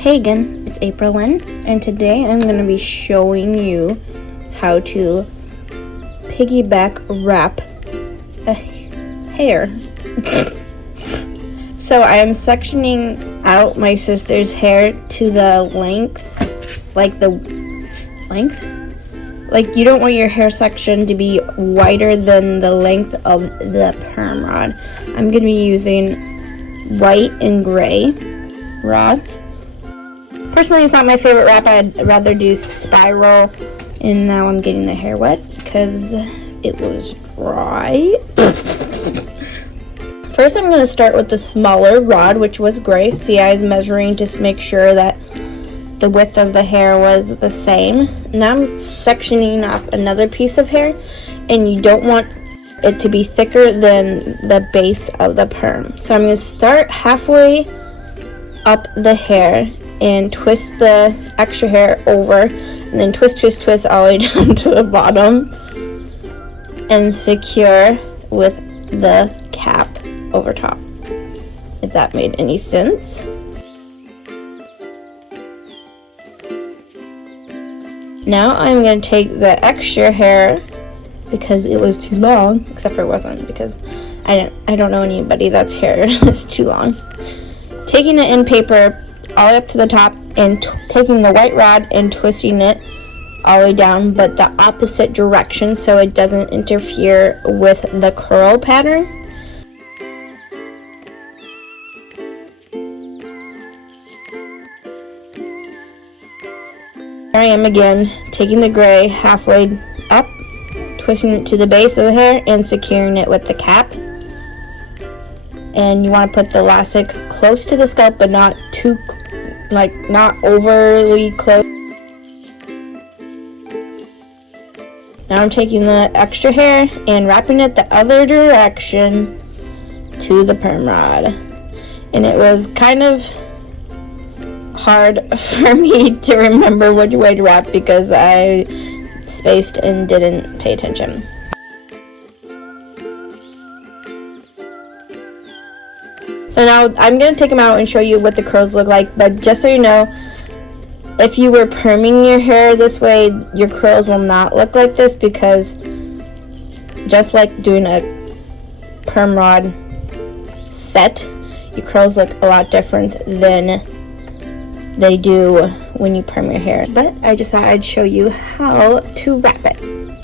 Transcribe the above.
Hey again, it's ApriLynn, and today I'm going to be showing you how to piggyback wrap a hair. So I am sectioning out my sister's hair to the length, like you don't want your hair section to be wider than the length of the perm rod. I'm going to be using white and gray rods. Personally, it's not my favorite wrap. I'd rather do spiral, and now I'm getting the hair wet because it was dry. First, I'm going to start with the smaller rod, which was gray. See, I was measuring just to make sure that the width of the hair was the same. Now I'm sectioning off another piece of hair, and you don't want it to be thicker than the base of the perm. So I'm going to start halfway up the hair and twist the extra hair over, and then twist all the way down to the bottom and secure with the cap over top, if that made any sense. Now I'm going to take the extra hair, because it was too long, except for it wasn't, because I don't know anybody that's hair is too long. Taking the end paper all the way up to the top and taking the white rod and twisting it all the way down, but the opposite direction so it doesn't interfere with the curl pattern. Here I am again, taking the gray halfway up, twisting it to the base of the hair and securing it with the cap. And you want to put the elastic close to the scalp, but not too, not overly close. Now I'm taking the extra hair and wrapping it the other direction to the perm rod. And it was kind of hard for me to remember which way to wrap because I spaced and didn't pay attention. So now I'm going to take them out and show you what the curls look like, but just so you know, if you were perming your hair this way, your curls will not look like this, because just like doing a perm rod set, your curls look a lot different than they do when you perm your hair. But I just thought I'd show you how to wrap it.